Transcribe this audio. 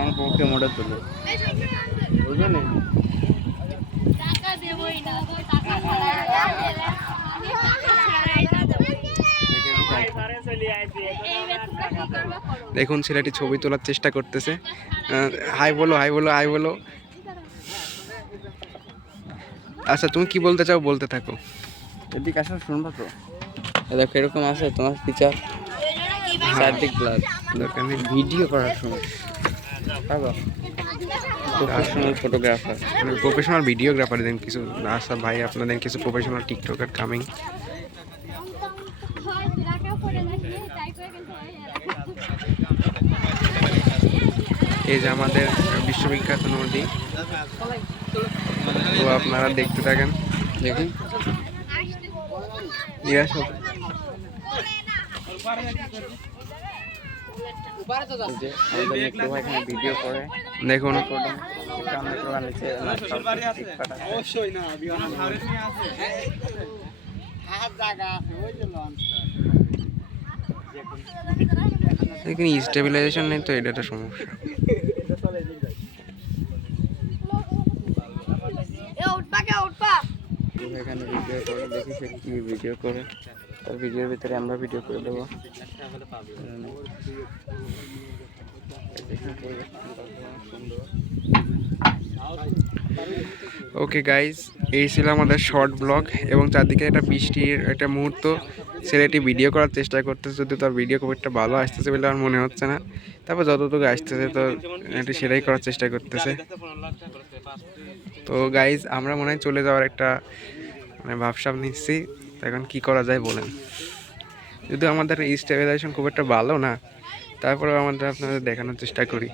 আমার পক্ষে মোটর তুলে বুঝলি দেখুন ছেলেটি ছবি তোলার চেষ্টা করতেছে। হাই বলো, হাই বলো, হাই বলো। আচ্ছা তুমি কি বলতে চাও বলতে থাকো। এদিকে আসো শুনবো তো। দেখো এরকম আছে তোমার ফিচার চারদিক ব্লাড দরকার নেই ভিডিও করার সময় প্রফেশনাল ফটোগ্রাফার প্রফেশনাল ভিডিওগ্রাফার দেন কিছু। আচ্ছা ভাই আপনাদের কিছু প্রফেশনাল টিকটকার কামিং। এই যে আমাদের বিশ্ববিখ্যাত নদী, তো আপনারা দেখতে থাকেন। দেখুন ভিডিও করে দেখুন এখানে স্টেবিলাইজেশন নেই তো, এটা একটা সমস্যা। এখানে ভিডিও করে দেখি সে কি ভিডিও করে, তার ভিডিওর ভিতরে আমরা ভিডিও করে দেবো। ওকে গাইজ, এই ছিল আমাদের শর্ট ব্লগ এবং চারদিকে একটা বৃষ্টির একটা মুহূর্ত। ছেলেটি ভিডিও করার চেষ্টা করতেছে, যদি তার ভিডিও খুব একটা ভালো আসতেছে বলে আমার মনে হচ্ছে না। তারপর যতটুকু আসতেছে তো এটি সেটাই করার চেষ্টা করতেছে। তো গাইজ আমরা মনে হয় চলে যাওয়ার একটা মানে ভাবসাব নিচ্ছি। এখন কি করা যায় বলেন। যদিও আমাদের স্টেবিলাইজেশন খুব একটা ভালো না, তারপরেও আমাদের আপনাদের দেখানোর চেষ্টা করি।